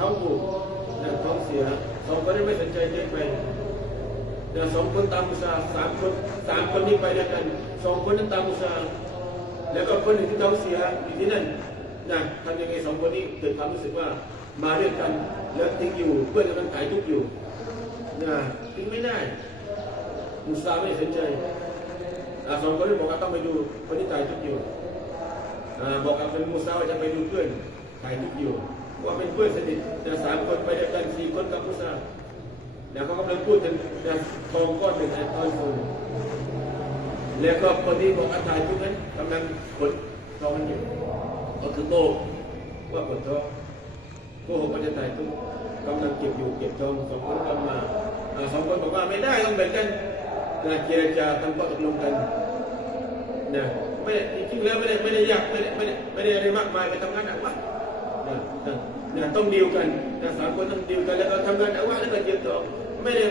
ท้องผูกท้องเสียสองคนนี้ไม่สนใจเด็กไปสองคนตามมุสา3 คนนี้ไปด้วยกัน2 คนนั้นตามมุสาแล้วก็คนหนึ่งที่ท้องเสียอยู่ที่นั่นทำยังไง2 คนนี้เกิดความรู้สึกว่ามาด้วยกันแล้วทิ้งอยู่เพื่อนกำลังถ่ายทุกอยู่ทิ้งไม่ได้มุสาไม่สนใจ2 คนนี้บอกว่าต้องไปดูคนที่ถ่ายทุกอยู่บอกกับเป็นมุสาว่าจะไปดูเพื่อนถ่ายทุกอยู่ว่าเป็นเพื่อนสนิท3 คนไปด้วยกัน4 คนกับมุสาแล้วเขากำลังพูดถึงทองก้อนหนึ่งตอนฟูแล้วก็คนที่บอกถ่ายทุกนั้นกำลังกดทองมันอยู่ก็คือโกว่ากดทองโกหกว่าจะถ่ายทุกกำลังเก็บอยู่เก็บทอง2 คนกำลังมา2 คนบอกว่าไม่ได้ต้องแบ่งกันเจรจาทำข้อตกลงกันไม่จริงๆแล้วไม่ได้ยากไม่ได้อะไรมากมายไปทำงานวะต้องดีลกัน3 คนต้องดีลกันแล้วก็ทำงานวะแล้วก็เก็บทองไม่ได้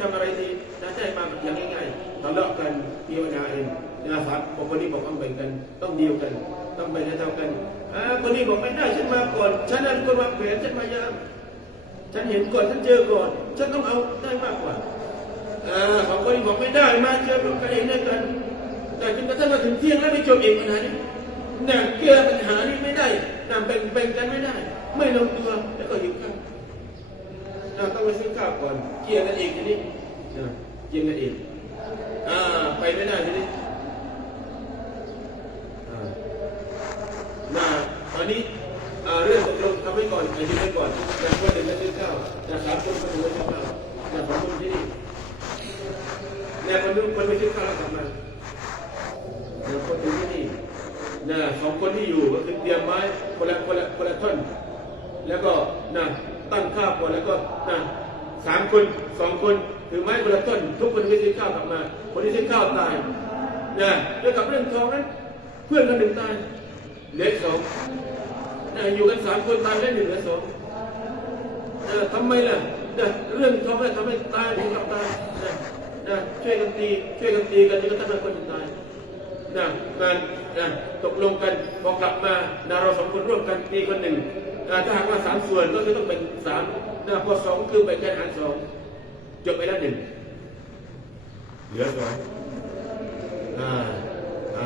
ทำอะไรดีใช่มาอย่างง่ายๆทะเลาะกันเดียวนาเอง3 คนนี้บอกต้องแบ่งกันต้องดีลกันต้องแบ่งให้เท่ากันคนนี้บอกไม่ได้ฉันมาก่อนฉันนั้นคนวางแผนฉันมายังฉันเห็นก่อนฉันเจอก่อนฉันต้องเอาได้มากกว่า2 คนนี้บอกไม่ได้มาเจอกันเองด้วยกันแต่จนกระทั่งมาถึงเที่ยงแล้วไม่จบเองปัญหานี้แก้ปัญหานี้ไม่ได้แบ่งกันไม่ได้ไม่ลงตัวแล้วก็หิวข้าวต้องไปซื้อข้าวก่อนเกี่ยงกันเองทีนี้เกี่ยงกันเองไปไม่ได้ทีนี้ตอนนี้เรื่องตกลงทำไว้ก่อนไอ้ที่ไว้ก่อนคนหนึ่งไปซื้อข้าว3 คนไปซื้อข้าว2 คนที่นี่คนไปซื้อข้าวแล้วกลับมาคนที่นี่2 คนที่อยู่ก็คือเตรียมไม้คนละท่อนแล้วก็ตั้งข้าวก่อนแล้วก็3 คน 2 คนถือไม้คนละต้นทุกคนไปซื้อข้าวกลับมาคนที่ซื้อข้าวตายแล้วกับเรื่องทองนั้นเพื่อนกัน1 ตายเหลือ2อยู่กัน3 คนตายแล้ว1 เหลือ 2ทำไมล่ะเรื่องทองทำให้ตายถึงกับตายช่วยกันตีกันจนกระทั่งคนตายการตกลงกันพอกลับมาเรา2 คนร่วมกันตีคนหนึ่งถ้าหากว่า3 ส่วนก็คือต้องเป็น3พอ2คือแบ่งกันหาร2จบไปแล้ว1เหลือ2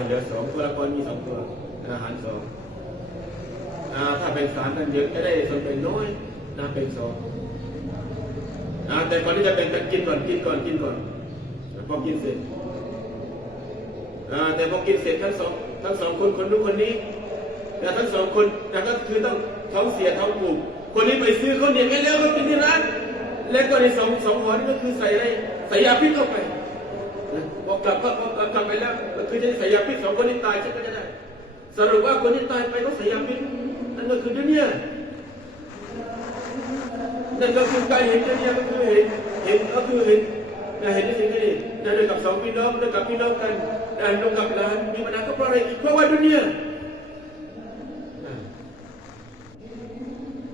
เหลือ2ตัวละครมี2 ตัวหาร2ถ้าเป็น3กันเยอะจะได้ส่วนแบ่งน้อยเป็น2แต่ก่อนที่จะแบ่งกันกินก่อนพอกินเสร็จแต่พอกินเสร็จทั้งสองคนนู้นคนนี้ทั้ง2 คนก็คือต้องท้องเสียท้องผูกคนนี้ไปซื้อข้าวเหนียวกันแล้วก็กินที่ร้านแล้วก็ใน2 ห่อนี่ก็คือใส่ยาพิษเข้าไปบอกกลับไปแล้วก็คือจะใส่ยาพิษ2 คนนี้ตายฉันก็จะได้สรุปว่าคนที่ตายไปก็ใส่ยาพิษนั่นก็คือดุนยานั่นก็คือการเห็นดุนยาก็คือเห็นในสิ่งนี้ด้วยกับ2 พี่น้องด้วยกับพี่น้องกันลงกับหลานมีปัญหาก็เพราะอะไรเพราะว่าดุนยา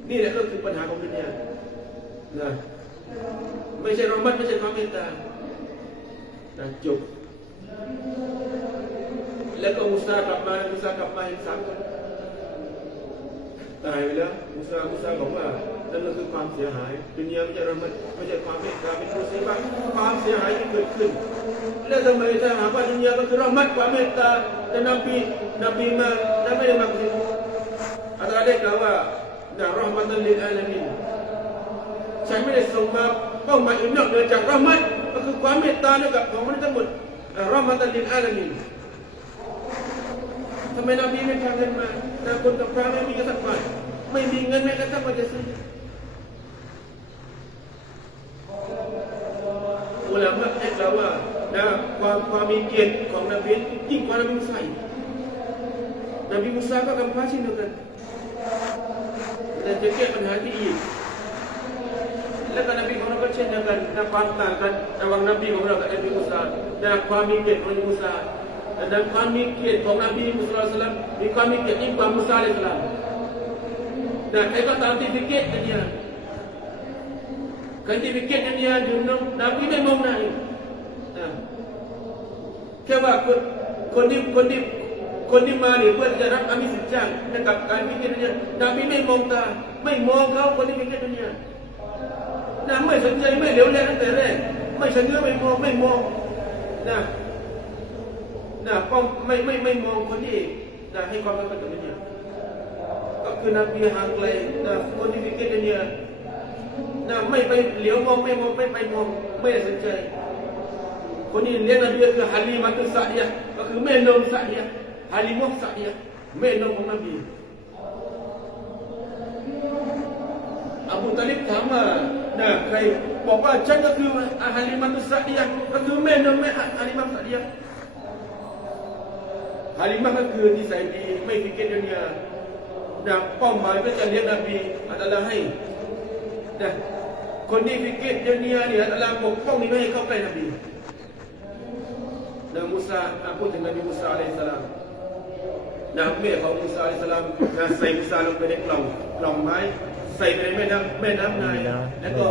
นี่แหละก็คือปัญหาของดุนยาไม่ใช่เราไม่ใช่ความเมตตาจบแล้วก็มุสากลับมาอีก3 คนตายไปแล้วมุสาบอกว่านั่นก็คือความเสียหายดุนยาไม่ใช่เราไม่ใช่ความเมตตาเป็นมุสีบะความเสียหายที่เกิดขึ้นแล้วทำไมถ้าหากว่าดุนยาก็คือเรามัดความเมตตาแต่นบีมาไม่ได้มาคืออาจารย์ได้กล่าวว่าเราะห์มะตัลลิลอาลามีนฉันไม่ได้ส่งมาเป้าหมายอื่นนอกเหนือจากเราะห์มะก็คือความเมตตาเนี่ยกับของมนุษย์ทั้งหมดเราะห์มะตัลลิลอาลามีนทำไมนบีไม่พาเงินมาคนกับพระไม่มีกระสับกระส่ายไม่มีเงินแม้กระทั่งว่าจะซื้ออุลามะได้กล่าวว่าความมีเกียรติของนบียิ่งกว่านบีมุสาก็กำพร้าเช่นเดียวกันแต่จะแก้ปัญหาที่อีกและก็นบีของเราก็เช่นเดียวกันความต่างกันระหว่างนบีของเรากับนบีมุสาความมีเกียรติของนบีมุสาdanความมีเกียรติของนบีมุสลิมมีความมีเกียรติยิ่งกว่ามุสาลิสลามdanใครก็ตามที่พิเกตกันเนี่ยkan dia fikir dia junub Nabi memang naik แค่ว่าคน คนที่มาเนี่ยเพื่อจะรับอามิสจ้างกับการพิจารณานบีไม่มองตาไม่มองเขาคนที่พิจารณานะไม่สนใจไม่เหลียวแลตั้งแต่แรกไม่เฉง้อไม่มองนะก็ไม่มองคนที่ให้ความสำคัญกับเนี่ยก็คือนบีห่างไกลคนที่พิจารณาไม่ไปเหลียวมองไม่ไปมองไม่สนใจคนนี้เรียกนบีคือฮาลิมาตุสซะดียะห์ก็คือแม่นมซะดียะห์ฮาลิมะห์ซะดียะห์แม่นมของนบีอบูตาลิบถามว่าใครบอกว่าฉันก็คือฮาลิมาตุสซะดียะห์ก็คือแม่นมแม่ฮาลิมะห์ซะดียะห์ฮาลิมะห์ก็คือนิสัยดีไม่พิจารณาเป้าหมายก็จะเลี้ยงนบีอัลลอฮ์ให้คนที่พิจารณาเนี่ยอัลลอฮ์ปกป้องนี่ไม่ให้เข้าใกล้นบีมูซาพูดถึงนบีมูซาอะลัยฮิสสลามแม่ของมูซาอะลัยฮิสสลามใส่มูซาลงไปในกล่องไม้ใส่ไปในแม่น้ำไนล์แล้วก็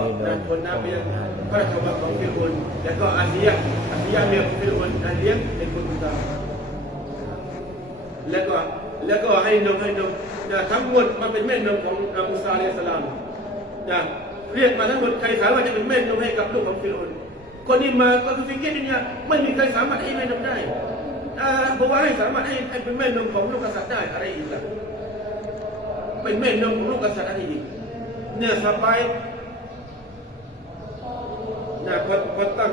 คนน้ำไปยังพระราชวังของฟิรเอานแล้วก็อาเซียเมียของฟิรเอานเลี้ยงเป็นคนมูซาแล้วก็ให้นมทั้งหมดมาเป็นแม่นมของมูซาอะลัยฮิสสลามเรียกมาทั้งหมดใครสามารถจะเป็นแม่นมให้กับลูกของฟิรเอานคนที่มาก็คือฟิกเกตเนี่ยไม่มีใครสามารถให้แม่นมได้เพราะว่าให้สามารถให้เป็นแม่นมของลูกกษัตริย์ได้อะไรอีกล่ะเป็นแม่นมของลูกกษัตริย์อะไรอีกเนี่ยสบายพอตั้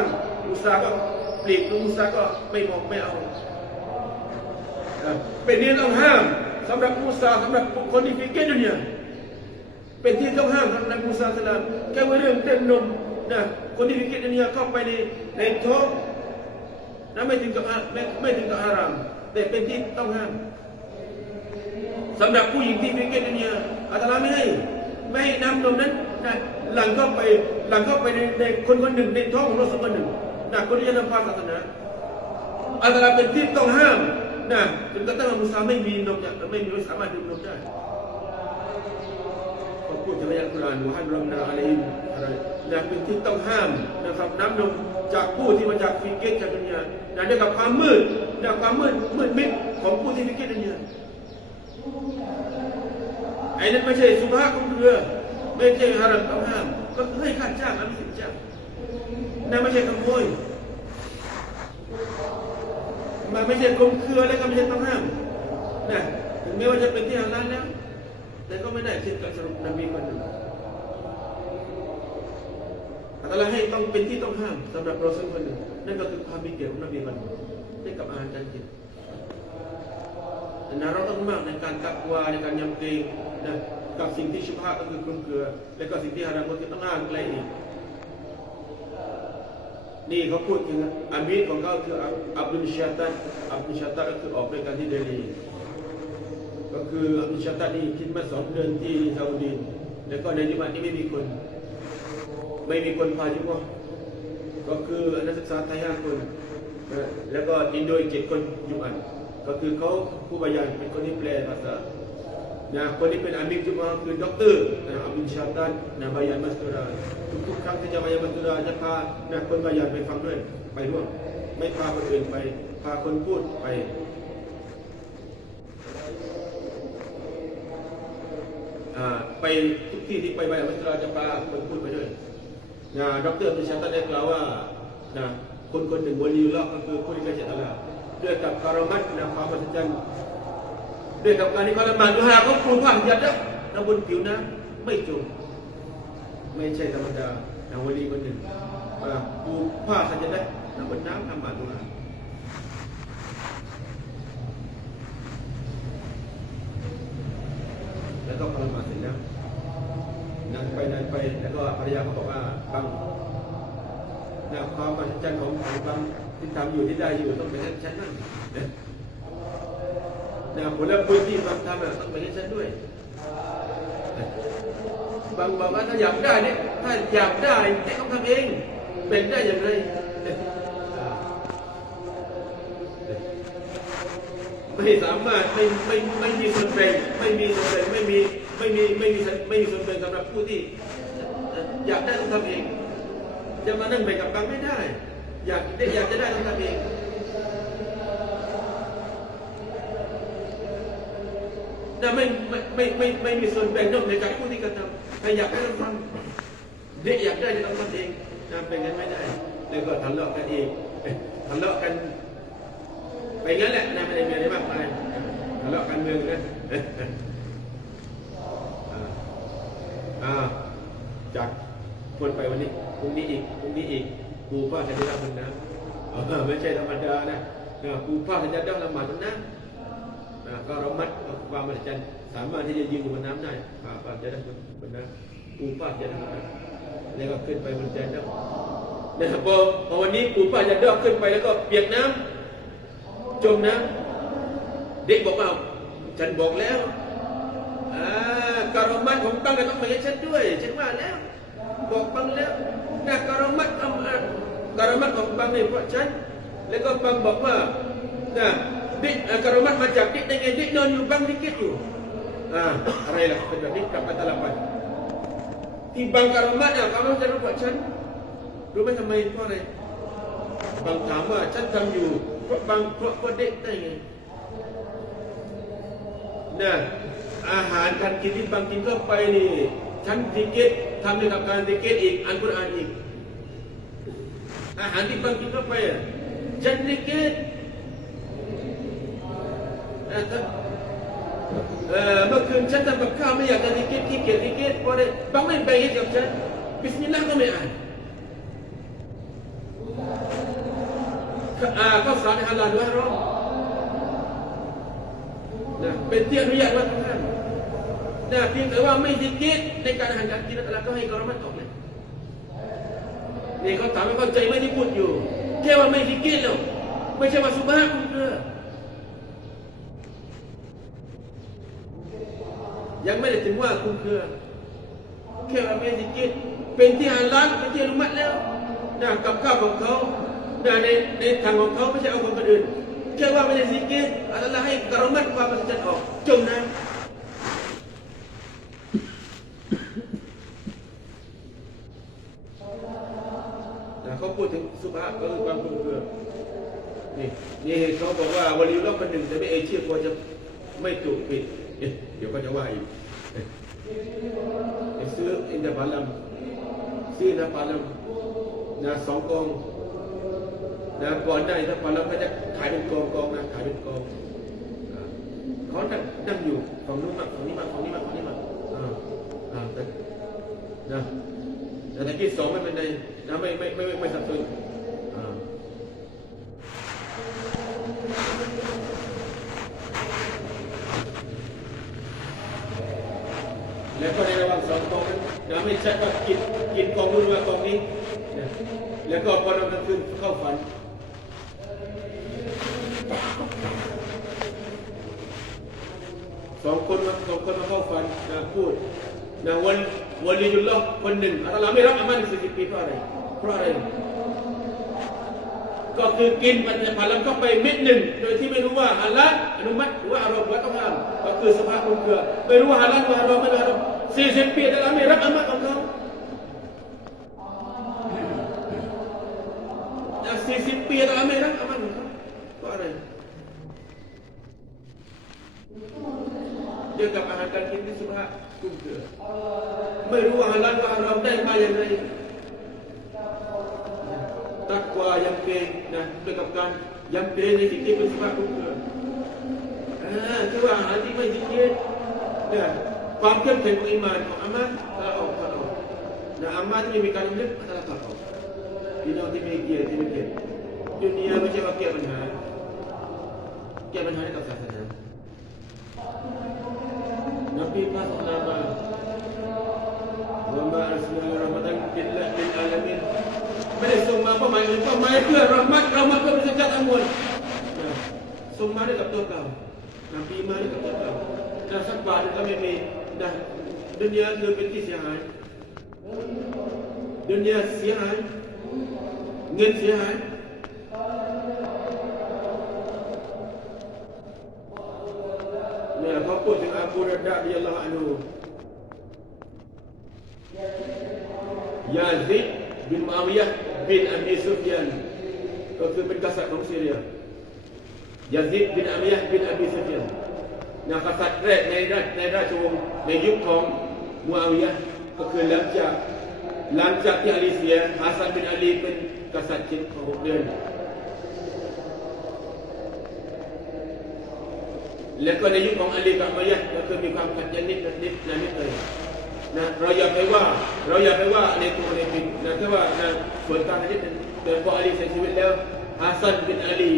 งมูซาก็ปลีกมูซาก็ไม่มองไม่เอาเป็นที่ต้องห้ามสำหรับมูซาสำหรับคนที่ฟิกเกตเนี่ยเป็นที่ต้องห้ามสำหรับมูซาสลามแค่ว่าเรื่องเต้นนมคนที่พิจารณาเข้าไปในท้องไม่ถึงกับฮารามแต่เป็นที่ต้องห้ามสำหรับผู้หญิงที่พิจารณาอัลลอฮ์ไม่ให้นำนมนั้นหลังเข้าไปในคนหนึ่งในท้องของเราสักคนหนึ่งคนที่จะนำพาศาสนาอัลลอฮ์เป็นที่ต้องห้ามจนกระทั่งมูซาไม่มีนมไม่สามารถดื่มนมได้พูดถึงในอัลกุรอานว่าฮันรัมนาอะลัยฮิมเป็นที่ต้องห้ามนะครับน้ำนมจากผู้ที่มาจากฟิกเกตจากดุนยาด้วยกับความมืดมิดของผู้ที่ฟิกเกตดุนยาไอ้นั้นไม่ใช่สุภาพของเรือไม่ใช่ฮารัมต้องห้ามก็ให้ค่าจ้างอันสิบจ้างนั่นไม่ใช่ขโมยมันไม่ใช่กลมเครือแล้วก็ไม่ใช่ต้องห้ามถึงแม้ว่าจะเป็นที่ฮาลาลแล้วแต่ก็ไม่ได้เช่นกับสรุปนบีคนหนึ่งอัลลอฮ์ให้ต้องเป็นที่ต้องห้ามสำหรับรอซูลคนหนึ่งนั่นก็คือความมีเกียรติของนบีคนหนึ่งได้กับอาหารการกินแต่เราต้องมากในการตักวาในการยำเกรงกับสิ่งที่ชุบฮะก็คือกลมเกลือและก็สิ่งที่ฮารามก็คือต้องห้ามไกลอีกนี่เขาพูดถึงอามีรของเขาคืออับดุลชาตันก็คือออกไปกันที่เดลีก็คืออับดุลชาตันนี่คิดมา2 เดือนที่ซาอุดีแล้วก็ในยุคนี้ไม่มีคนพายุว่าก็คือนักศึกษาไทย5 คนแล้วก็อินโดอีก7 คนยุอันก็คือเขาผู้บรรยายเป็นคนที่แปลภาษาคนที่เป็นอามีรจุมาคือด็อกเตอร์อับดุลชาตันบรรยายมัสตุราทุกครั้งที่จะบรรยายมัสตุราจะพาคนบรรยายไปฟังด้วยไปร่วมไม่พาคนอื่นไปพาคนพูดไปทุกที่ที่ไปบรรยายมัสตุราจะพาคนพูดไปด้วยด็อกเตอร์อับดุลชาตันได้กล่าวว่าคนหนึ่งวลีอัลเลาะห์ก็คือผู้ที่ใกล้ชิดอัลเลาะห์ด้วยกับคารอมัตความอัศจรรย์ด้วยกับการที่เขาละหมาดดุฮาเขาปลูกผ้าหยัดบนผิวน้ำไม่จมไม่ใช่ธรรมดาวลีคนหนึ่งปลูกผ้าหยัดบนน้ำทำหมาดดุฮาแล้วก็พอละหมาดเสร็จแล้วนั่งไปแล้วก็ภรรยาเขาบอกว่าบังความอัศจรรย์ของบังที่ทำอยู่ที่ได้อยู่ต้องเป็นชั้นนั่นผลและพื้นที่บางทำต้องไปให้ฉันด้วยบางบอกว่าถ้าอยากได้เนี่ยถ้าอยากได้ต้องทำเองเป็นได้อย่างไรไม่สามารถไม่มีส่วนแบ่งไม่มีส่วนแบ่งไม่มีส่วนแบ่งสำหรับผู้ที่อยากได้ต้องทำเองจะมานั่งแบ่งกับบางไม่ได้อยากจะได้ต้องทำเอง นะไม่มีส่วนแบ่งนอกจากผู้ที่กระทำใครอยากได้ต้องทำเด็กอยากได้จะต้องทำเองนะเป็นงั้นไม่ได้แล้วก็ทะเลาะกันเองทะเลาะกันไปงั้นแหละนะไม่ได้มีอะไรมากมายทะเลาะกันเมืองนะจากคนไปวันนี้พรุ่งนี้อีกปูผ้าจะได้รับบุญนะไม่ใช่ธรรมดานะปูผ้าจะได้รับบุญนะก็เรามัดความมหัศจรรย์สามารถที่จะยืนอยู่บนน้ำได้ผ้าจะได้บนน้ำปูผ้าจะได้แล้วก็ขึ้นไปบนแจนได้นะพอวันนี้ปูผ้าจะได้ขึ้นไปแล้วก็เปียกน้ำจมน้ำเด็กบอกว่าฉันบอกแล้วการมัดของบังก็ต้องมาให้ฉันด้วยฉันว่าแล้วบอกบังแล้วนะการมัดของบังนี่เพราะฉันแล้วก็บังบอกว่านะดิการมัดมาจากดิได้ไงดินอนอยู่บังดิคิดอยู่อะไรล่ะเป็นแบบนี้กลับมาตลปัดที่บังการมัดเขาต้องจะรู้ว่าฉันรู้ไหมทำไมเพราะอะไรบังถามว่าฉันทำอยู่เพราะบังเพราะเด็กได้ไงนะอาหารการกินที่บางกินเข้าไปนี่ฉันติเกตทำด้วยกับการติเกตอีกอ่านกุรอานอีกอาหารที่บางกินเข้าไปฉันติเกตเมื่อคืนฉันทำกับข้าวไม่อยากจะติเกตที่เกียรติเกตเพราะอะไรบางไม่ไปให้กับฉันบิสมิลลาห์ก็ไม่อ่านข้าวสารฮาลาลด้วยหรอเป็นที่อนุญาตว่าทุกท่านเพียงแต่ว่าไม่ติเกตในการอาหารการกินอะไรก็ให้กรมัดออกเลยนี่เขาถามไม่เข้าใจไม่ได้พูดอยู่แค่ว่าไม่ติเกตแล้วไม่ใช่ว่าสุภาพคุณเพื่อยังไม่ได้ถึงว่าคุณเพื่อแค่ว่าไม่ติเกตเป็นที่ฮาลาลเป็นที่อนุมัติแล้วกับข้าวของเขาในทางของเขาไม่ใช่เอาคนอื่นแค่ว่าไม่ได้ติเกตอัลลอฮ์ให้กรมัดความมันจะออกจมน้ำเขาพูดถึงสุภาพก็คือความคุ้มเครือนี่เขาบอกว่าวลีลคนหนึ่งแต่ไม่เอเชียกลัวจะไม่ถูกผิดเดี๋ยวก็จะว่าอีกซื้ออินทผลัมซื้ออินทผลัม2 กองก่อนได้อินทผลัมก็จะขายเป็นกองนะขายเป็นกองเขานั่งอยู่ฝั่งนู้นมาฝั่งนี้มาฝั่งนี้มาฝั่งนี้มาแต่ตะกี้2ไม่เป็นไรไม่สับสนแล้วก็ในระหว่าง2 กองนั้นไม่ใช่ว่ากินกองนู้นมากองนี้แล้วก็พอนำกลางคืนเข้าฝันสองคนมาเข้าฝันพูดวันลีจุลลอฮ์คนหนึ่งอัลลอฮ์ไม่รับอามัน40 ปีเพราะอะไรก็คือกินมันจะผ่านลำเข้าไปเม็ดหนึ่งโดยที่ไม่รู้ว่าฮาลาลอนุมัติหรือว่าอารมณ์ว่าต้องห้ามก็คือสภาพคนเกลือไม่รู้ว่าฮาลาลว่าอารมณ์ไม่รู้อารมณ์40 ปีอัลลอฮ์ไม่รับอามันของเขา40 ปีอัลลอฮ์ไม่รับอามันของเขาเพราะอะไรเกี่ยวกับอาหารการกินที่สุภาพคุ้มเกลือไม่รู้ว่าฮาลาลว่าฮารอมได้มาอย่างไรตักกว่ายังเกรงด้วยกับการยังเกรงในสิ่งที่เป็นสุภาพคุ้มเกลือคือว่าอาหารที่ไม่จริงความเข้มแข็งของอิมานของอามันถ้าออกอามันที่มีการลึกถ้าเราตัดออกพี่น้องที่มีเกียรติที่มีเกียรติดุนยาไม่ใช่ว่าแก้ปัญหาให้กับศาสนานบีมุฮัมมัดวะมาอัรสลัลรอฮ์มะตันลิลอาลามีนไม่ได้ส่งมาเป้าหมายอื่นเป้าหมายเพื่อเรามัดเพื่อประชาชนทั้งมวลส่งมาด้วยกับตัวเก่านบีมาด้วยกับตัวเก่าสักบาทก็ไม่มีดุนยาคือเป็นที่เสียหายดุนยาเสียหายเงินเสียหายเขาพูดถึงอาบูรดะริยัลลอฮุอันฮุยาซิดบินมุอาวิยะห์บินอบีซุฟยานก็คือเป็นกษัตริย์ของซีเรียยาซิดบินมุอาวิยะห์บินอบีซุฟยาน กษัตริย์แรกในราชวงศ์ในยุคของมูอาวิยะห์ก็คือหลังจากที่อาลีเสียฮัสซันบินอาลีเป็นกษัตริย์6 เดือนแล้วก็ในยุคของอาลีกับอุมัยยะห์ก็คือมีความขัดแย้งนิดเลยเราอย่าไปว่าในตัวในปิดแค่ว่าส่วนกลางนิดนึงแต่พออาลีเสียชีวิตแล้วฮัสซันบินอาลี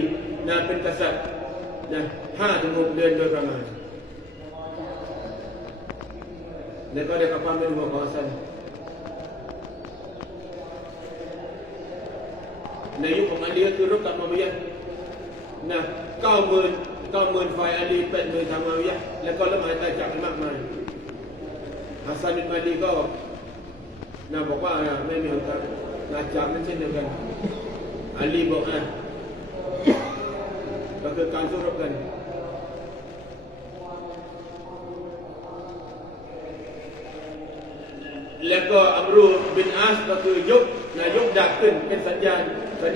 เป็นกษัตริย์5 ถึง 6 เดือนโดยประมาณแล้วก็ได้กับความเป็นหัวของฮัสซันในยุคของอาลีก็คือรบกับอุมัยยะห์90,000ฝ่ายอาลี 80,000 ทางอุมัยยะห์แล้วก็ละหมาดตายจากกันมากมายฮัสซันบินอาลีก็บอกว่าไม่มีหนทางจากนั้นเช่นเดียวกันอาลีบอกก็คือการสู้รบกันแล้วก็อัมรูบินอาสก็คือยกดาบขึ้นเป็นสัญญาณว่า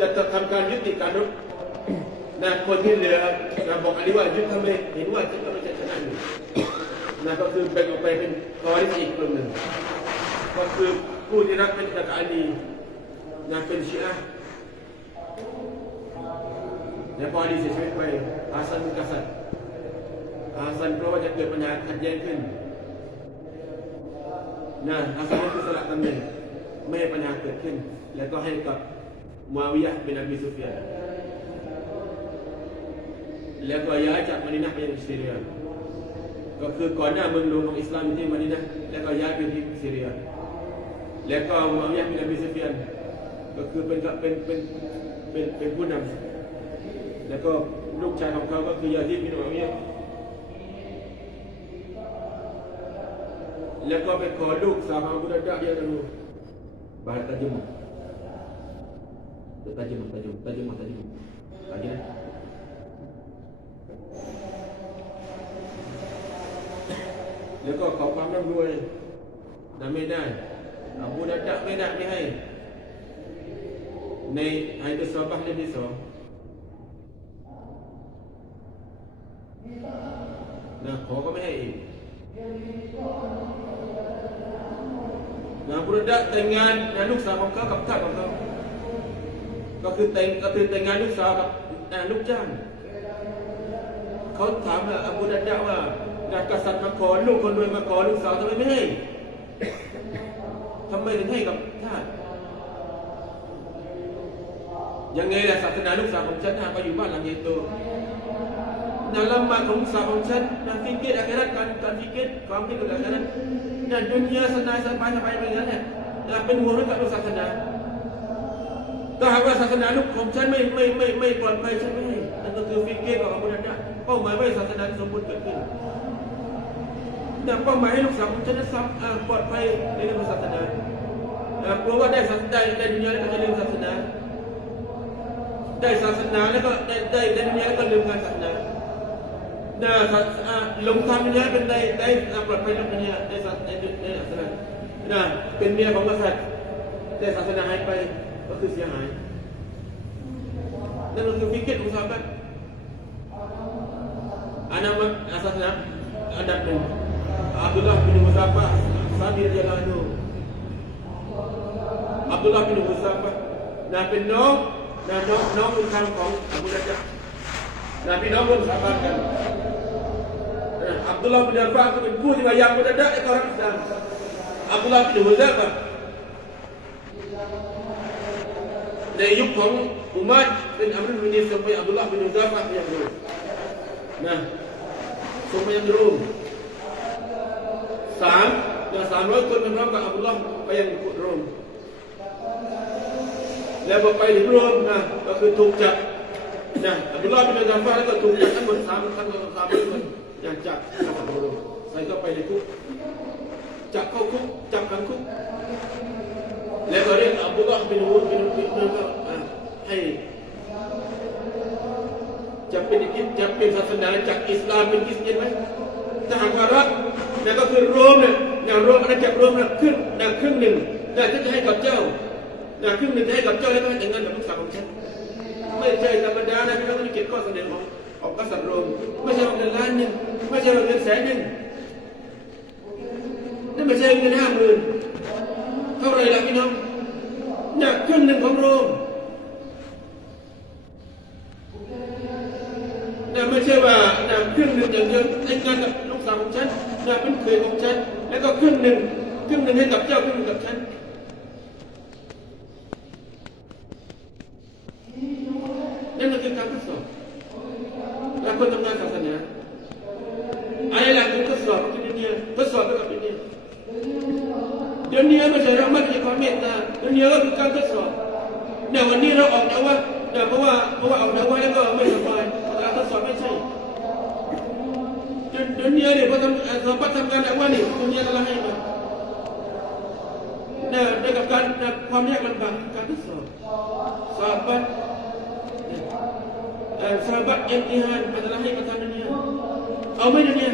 จะทำการยุติการรบคนที่เหลือบอกอาลีว่ายุติทำไมเห็นว่าจะชนะอยู่ก็คือแบ่งออกไปเป็นคอริสอีกกลุ่มหนึ่งก็คือผู้ที่รักเป็นอาลีเป็นชีอะห์และพออาลีเสียชีวิตไปฮัสซันเป็นกษัตริย์ฮัสซันเพราะว่าจะเกิดปัญหาขัดแย้งขึ้นฮัสซันคือสละตำแหน่งไม่ให้ปัญหาเกิดขึ้นแล้วก็ให้กับมูอาวิยะห์บินอบีซุฟยานแล้วก็ย้ายจากมะดีนะห์ไปยังซีเรียก็คือก่อนหน้าเมืองหลวงของอิสลามที่มะดีนะห์แล้วก็ย้ายไปที่ซีเรียแล้วก็มูอาวิยะห์บินอบีซุฟยานก็คือเป็นผู้นำแล้วก็ลูกชายของเขาก็คือยาซีดบินมูอาวิยะห์แล้วก็ไปขอลูกสาวของอบูดัรดะห์ยานูบาตัจมุlagiแล้วก็ขอความร่ำรวยไม่ได้อบูดัรดะห์ไม่ให้ในอายะตุสซอบะห์เล่มที่ 2ขอก็ไม่ให้อีกอบูดัรดะห์แต่งงานลูกสาวของเขากับทาสของเขาก็คือแต่งงานลูกสาวกับลูกจ้างเขาถามอบูดัรดะห์ว่ากษัตริย์มาขอลูกคนรวยมาขอลูกสาวทำไมไม่ให้ทำไมถึงให้กับทาสยังไงล่ะศาสนาลูกสาวของฉันหากไปอยู่บ้านหลังใหญ่โตละหมาดของลูกสาวของฉันฟิกร์อาคิเราะห์การฟิกร์ความคิดกับอาคิเราะห์ดุนยาสบายไปอย่างนั้นแหละเป็นห่วงเรื่องการศาสนาถ้าหากว่าศาสนาลูกของฉันไม่ปลอดภัยฉันไม่ให้นั่นก็คือฟิกร์ของอบูดัรดะห์เป้าหมายว่าศาสนาสมบูรณ์เกิดขึ้นเป้าหมายให้ลูกสาวของฉันปลอดภัยในเรื่องศาสนากลัวว่าได้ดุนยาแล้วก็จะลืมศาสนาได้ศาสนาแล้วก็ได้ดุนยาแล้วก็ลืมการศาสนาลงทางดุนยาเป็นได้ปลอดภัยลงดุนยาได้ศาสนาเป็นเมียของกษัตริย์ได้ศาสนาหายไปก็คือเสียหายนั่นก็คือฟิกร์ของซอฮาบะห์ศาสนาอันดับ 1อับดุลลาห์บินมุซาฟะห์ซาบิรยาลานูอับดุลลาห์บินมุซาฟะห์เป็นน้องบุญธรรมของอบูดัรดะห์พี่น้องร่วมสาบานกันอับดุลลาห์บินอัลฟาก็เป็นผู้ที่พยายามอบูดัรดะห์ให้เขารับอิสลามอับดุลลาห์บินมุซาฟะห์ในยุคของอุมัยเป็นอัมรุบินส่งไปอับดุลลาห์บินมุซาฟะห์ยังรูส่งไปยังรู300 คนเป็นพร้อมกับอับดุลลาห์ไปยังโรมแล้วพอไปถึงโรมก็คือถูกจับอับดุลลาห์บินมุซาฟะห์แล้วก็ถูกจับทั้งหมด300 คนอย่างจับโรมใส่เข้าไปในคุกจับเข้าคุกจับขังคุกแล้วก็เรียกอับดุลลาห์บินก็ให้จะเป็นศาสนาจากอิสลามเป็นคริสเตียนไหมถ้าหากว่ารับนั่นก็คือโรมโรมอาณาจักรโรมครึ่งหนึ่งจะให้กับเจ้าครึ่งหนึ่งจะให้กับเจ้าแล้วก็ให้แต่งงานกับลูกสาวของฉันไม่ใช่ธรรมดานะพี่น้องนี่เก็บข้อเสนอของ ของกษัตริย์โรมไม่ใช่เงินล้านหนึ่งไม่ใช่เงินแสนหนึ่งนั่นไม่ใช่เงิน50,000เท่าไรล่ะพี่น้องเนี่ยครึ่งหนึ่งของโรมเนี่ยไม่ใช่ว่าเนี่ยครึ่งหนึ่งอย่างเดียวในงานกับลูกสาวของฉันเนี่ยเป็นเคยของฉันแล้วก็ครึ่งหนึ่งให้กับเจ้าครึ่งหนึ่งกับฉันนั่นคือการทดสอบและคนทำงานศาสนาอะไรล่ะคือทดสอบกับดุนยาทดสอบกับดุนยาดุนยาไม่ใช่เราไม่ใช่ความเมตตาดุนยาก็คือการทดสอบเนี่ยวันนี้เราออกดาวะเนี่ยเพราะว่าออกดาวะแล้วก็ไม่สบายการทดสอบไม่ใช่ดุนยาเนี่ยพอทำงานดาวะนี่ดุนยาอะไรให้มาเนี่ยได้กับการความยากลำบากการทดสอบsahabat imtihan adalah nikmatan dunia. Apa dunia?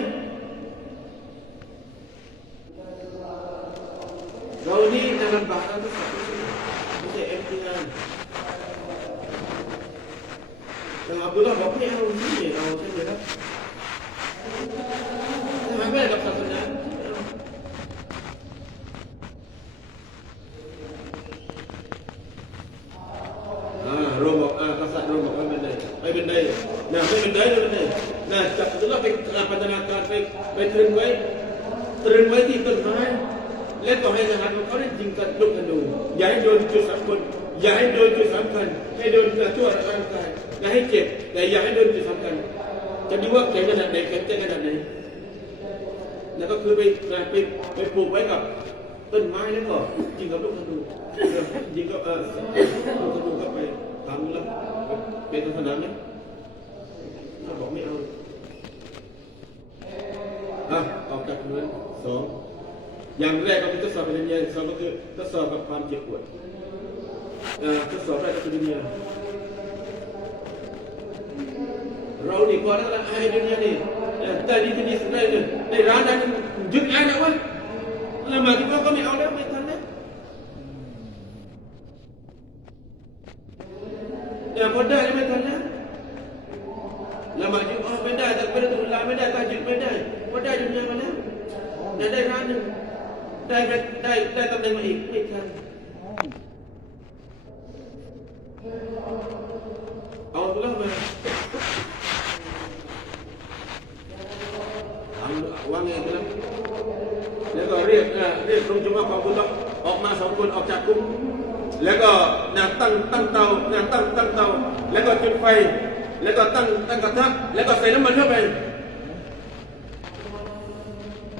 Kau ni dalam bahasa tu macam imtihan. Kalau Abdullah bapak ni tahu ni, tahu saja lah. Apa yang dapat sebenarnya?ไม่เป็นไรนะไม่เป็นไรเลยนะจับตัวไปพัฒนาการไปตรึงไว้ที่ต้นไม้และต่อให้ทหารเขาได้ยิงกันลูกธนูอย่าให้โดนจุดสำคัญอย่าให้โดนจุดสำคัญให้โดนกระทั่วร่างกายอย่าให้เจ็บแต่อย่าให้โดนจุดสำคัญจะดูว่าแข็งขนาดไหนแข็งใจขนาดไหนแล้วก็คือไปปลูกไว้กับต้นไม้แล้วก็ยิงกับลูกธนูยิงกับลูกธนูเข้าไปทำแล้วเป็นศาสนาไหมถ้าบอกไม่เอาออกจากเมือง2อย่างแรกก็คือทดสอบเป็นดุนยา2ก็คือทดสอบกับความเจ็บปวดทดสอบแรกก็คือดุนยาเรานี่พอแล้วละไอ้ดุนยานี่แต่ดีที่นี่ได้เลยในร้านนั้นยึดแอนนะวะแล้วมาที่ว่าก็ไม่เอาแล้วไม่ทันแล้วพอได้ไม่ทันแล้วละหมาดยึดไม่ได้แต่เป็นตุลาไม่ได้ตาจิตไม่ได้พอได้ดุนยามาแล้วได้ร้านหนึ่งได้ตำแหน่งมาอีกไม่ทันเอาตัวละมาวางเงินแล้วแล้วก็เรียกตรงจุดว่าความบุญออกมา2 คนออกจากคุกแล้วก็ตั้งเตาตั้งเตาแล้วก็จุดไฟแล้วก็ตั้งกระทะแล้วก็ใส่น้ำมันเข้าไป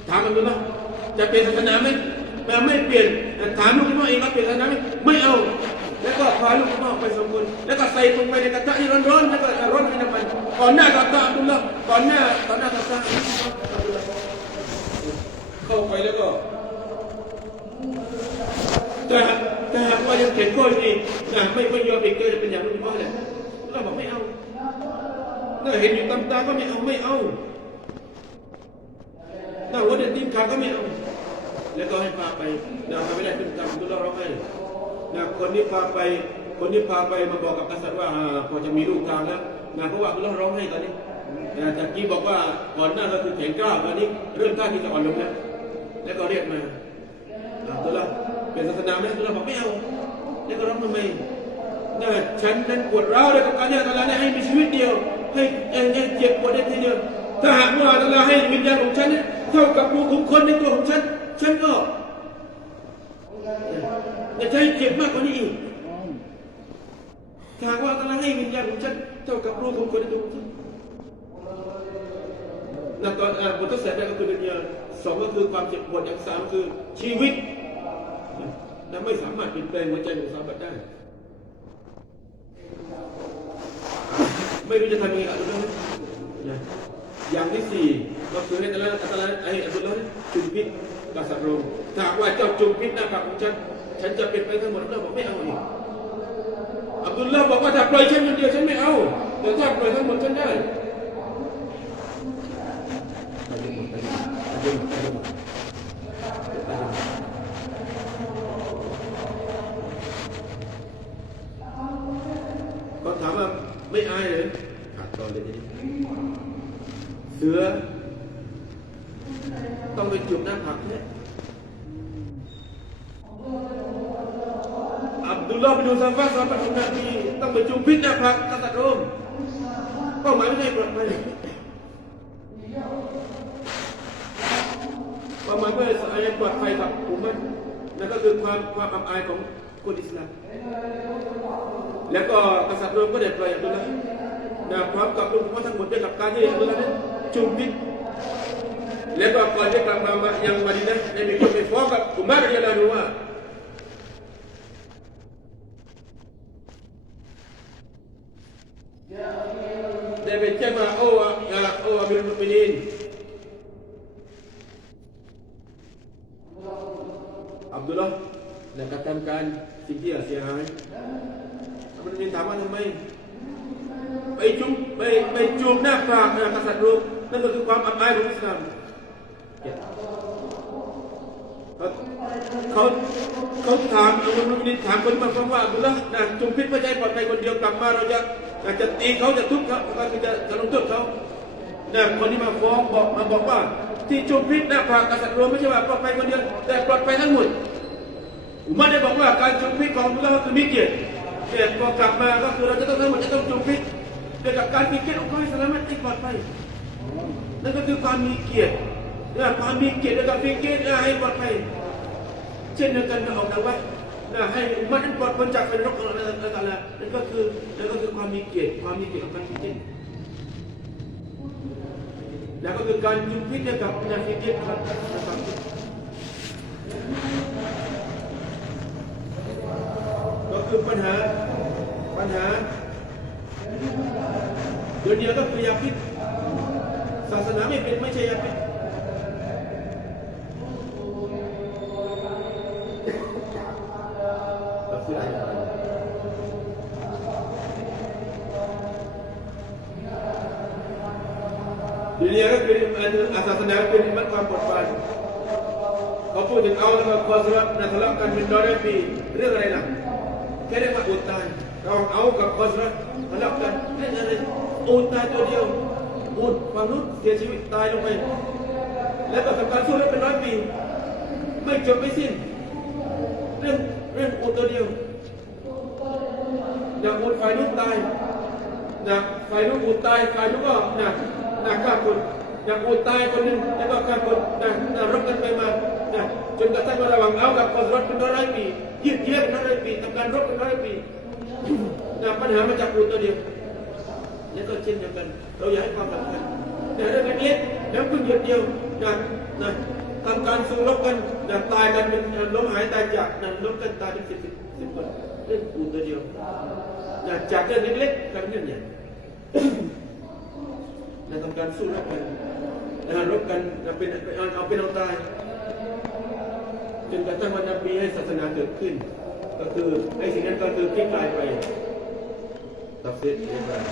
ถามมันดูนะจะเปลี่ยนศาสนาไหมไม่เปลี่ยนถามลูกพ่อเองว่าเปลี่ยนศาสนาไหมไม่เอาแล้วก็พาลูกพ่อไป2 คนแล้วก็ใส่ลงไปในกระทะที่ร้อนๆแล้วก็ร้อนให้น้ำมันก่อนหน้ากระทะดูนะก่อนหน้ากระทะเข้าไปแล้วก็ถ้าหากว่ายังเขียนข้อนี้ไม่ยอมอีกก็จะเป็นอย่างลูกพ่อเลยเราบอกไม่เอาเห็นอยู่ตามตาก็ไม่เอาว่าเด็ดทีมขาก็ไม่เอาแล้วก็ให้พาไปพาไม่ได้ขึ้นตามตัวเราร้องไห้คนนี้พาไปมาบอกกับกษัตริย์ว่าพอจะมีลูกทางแล้วเพราะว่าเราร้องไห้ตอนนี้จากกี้บอกว่าก่อนหน้าเราคือแข็งกล้าตอนนี้เริ่มท่าที่จะอ่อนลงแล้วก็เรียกมาตัวเราเป็นศาสนาไหมตัวเราบอกไม่เอาแล้วก็ร้องทำไมฉันนั้นปวดร้าวเลยกับการที่ตลาดให้มีชีวิตเดียวให้เจ็บปวดได้ทีเดียวถ้าหากว่าตลาดให้วิญญาณของฉันเท่ากับรูขุมขนในตัวของฉันก็จะใช้เจ็บมากกว่านี้อีกถ้าหากว่าตลาดให้วิญญาณของฉันเท่ากับรูขุมขนในตัวของฉันแล้วก็บททดสอบแรกก็คือดุนยา2ก็คือความเจ็บปวดอย่าง3คือชีวิตและไม่สามารถเปลี่ยนแปลงหัวใจของซาบัดได้ไม่รู้จะทำยังไงกับตัวนั้นอย่างที่4ก็คือให้อับดุลลาห์จุ่มพิษกษัตริย์โรมถ้าว่าเจ้าจุ่มพิษหน้าผากของฉันจะเป็นไปทั้งหมดแล้วบอกไม่เอาอีกอับดุลลาห์บอกว่าถ้าปล่อยฉันคนเดียวฉันไม่เอาแต่ถ้าปล่อยทั้งหมดฉันได้ก็ถามว่าไม่อายเลยขาดตอนเลยทีนี้ เสือต้องไปจุดหน้าผากเนี่ยอับดุลลาห์บินซาฟาสัมภาษณ์ของนบีต้องไปจุดพิษหน้าผากกษัตริย์โรมเป้าหมายไม่ใช่ปลอดภัยความหมายเพื่อให้ปลอดภัยกับอุมมะห์นั่นก็คือความอับอายของคนอิสลามแล้วก็กษัตริย์โรมก็ได้ปล่อยอับดุลลาห์พร้อมกับลูกทั้งหมดด้วยกับการที่อับดุลลาห์จุ่มพิษแล้วก็ก่อนจะกลับมายังมะดีนะห์ได้มีคนไปฟ้องกับอุมารรอฎิยัลลอฮุอันฮุว่าได้ไปแจ้งว่าโอ้อามิรุลมุมินีนอับดุลลาห์ได้กระทำการสิ่งที่เสียหายมันมีถามว่าทำไมไปจูบหน้าผากกษัตริย์โรมนั่นก็คือความอับอายของอิสลามเขาถามอับดุลลาห์ถามคนมาฟังว่าอับดุลลาห์จูบพิษพระใจปลอดภัยคนเดียวกลับมาเราจะตีเขาจะทุบเขาจะลงโทษเขาคนที่มาฟ้องบอกว่าที่จูบพิษหน้าผากกษัตริย์โรมไม่ใช่ว่าปลอดภัยคนเดียวแต่ปลอดภัยทั้งหมดอุมัรได้บอกว่าการจูบพิษของอับดุลลาห์คือมีเกียรติพอกลับมาก็คือเราจะต้องทั้งหมดจะต้องจูบพิษเกี่ยวกับการมีเกียรติของเขาให้สลามให้ปลอดภัยนั่นก็คือความมีเกียรติความมีเกียรติและการมีเกียรติให้ปลอดภัยเช่นเดียวกันกับออกจากวัดให้อุมัรนั้นปลอดพ้นจากเป็นรกอะไรต่างๆนั่นก็คือความมีเกียรติของการมีเกียรติแล้วก็คือการจูบพิษกับมีเกียรตินะครับก็คือปัญหาเดี๋ยวนี้ก็คือยาพิษศาสนาไม่ใช่ยาพิษเดี๋ยวนี้ก็คือศาสนาเป็นมันความปลอดภัยเขาพูดถึงเอาแล้วก็คอสรัตทะเลาะกันเป็นร้อยปีเรื่องอะไรล่ะแค่ได้มาอุดตายเราเอากับคอสรัตทะเลาะกันให้อะไรอุดตายตัวเดียวอุดฝั่งนู้นเสียชีวิตตายลงไปแล้วก็ทำการสู้รบเป็นร้อยปีไม่จบไม่สิ้นเรื่องอุดตัวเดียวอย่างอุดฝ่ายนู้นตายฝ่ายนู้นอุดตายฝ่ายนู้นก็ฆ่าคนอย่างอุดตายคนหนึ่งแล้วก็ฆ่าคนรบกันไปมาจนกระทั่งระหว่างเอากับคอสรัตเป็นร้อยปียืดเยื้อเป็นร้อยปีทำการรบเป็นร้อยปีปัญหามาจากอุดตัวเดียวนี่ก็เช่นเดียวกันเราอยากให้ความสำคัญแต่เรื่องนี้แล้วเพิ่งหยุดเดียวทำการสู้รบกันตายกันเป็นล้มหายตายจากล้มกันตายเป็นสิบคนเรื่องอุดตัวเดียวจากเรื่องเล็กๆกลายเป็นเรื่องใหญ่ทำการสู้รบกันรบกันเอาเป็นเอาตายจนกระทั่งวันนบีให้ศาสนาเกิดขึ้นก็คือไอ้สิ่งนั้นก็คือคลี่คลายไปตัดเสร็จเรียบร้อย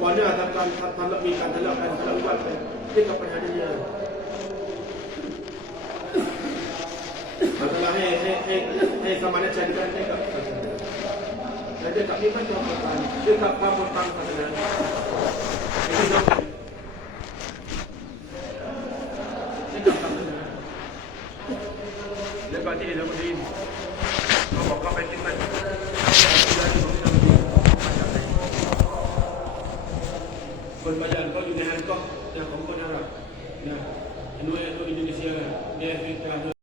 ก่อนหน้าทำแล้วมีการทะเลาะกันทะเลาะวิวาทกันเรื่องกับปัญหาเดียวเราให้สมานฉันท์กันให้กับศาสนาและด้วยกับนี้ก็จะประการด้วยกับความปกป้องศาสนาแล้วก็ที่เราไม่ได้เขาบอกเขาไปกินมันคนบายันก็อยู่ในฮันก็ของคนอาหรับหน่วยอินโดนีเซียในแอฟริกา